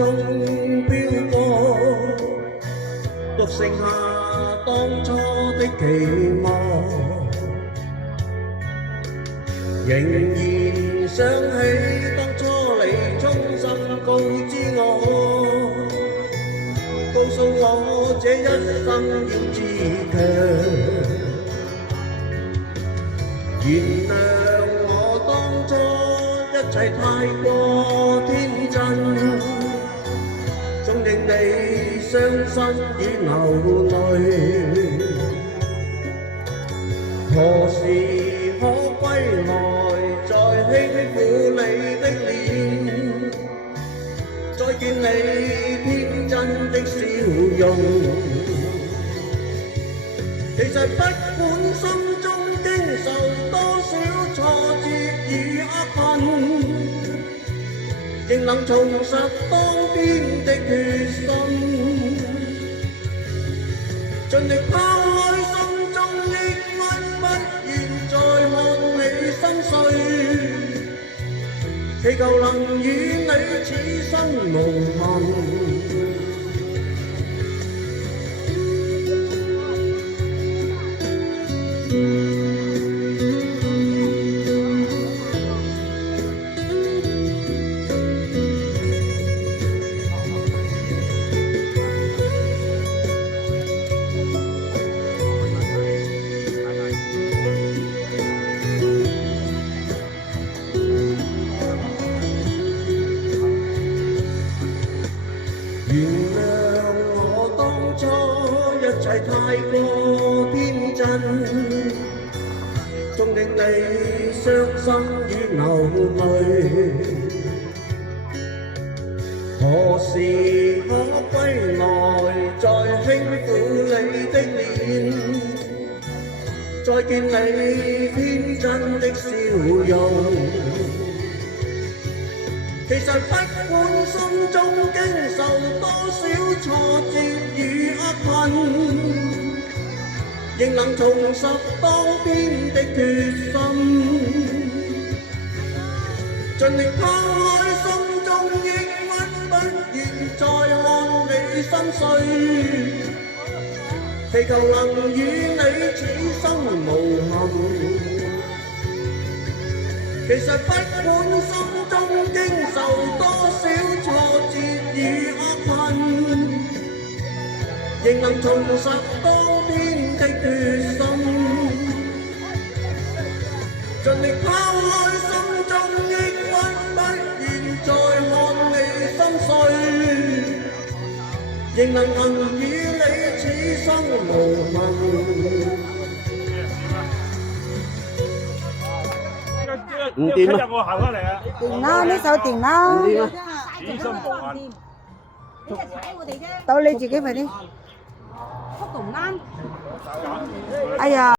中飄過，獨剩下當初的期望，仍然想起當初你衷心告知我，告訴我這一生要自強。原諒我當初一切太過天真，縱令你傷心與流淚。何時可歸來，再輕撫你的臉，再見你天真的笑容。其實不管心中經受多少挫折與厄困，仍能重拾當天的決心，盡力拋開心中抑鬱，不願再看你心碎，祈求能與你此生無憾。原諒我當初一切太過天真，縱令你傷心與流淚。何時可歸來，再輕撫你的臉，再見你天真的笑容。其實不管心中經受多少挫折與厄困，仍能重拾當天的決心，盡力拋開心中抑鬱，不願再看你心碎，祈求能與你此生無憾。其實不管心中經受多少挫折與厄困，仍能重拾當天的決心，盡力拋開心中抑鬱，不願再看你心碎，仍能與你此生無憾。唔掂啊！我行翻嚟啊！掂啦，呢首掂啦。唔掂啊！此心無憾。你就踩我哋啫。到你自己快啲。速度唔啱。哎呀！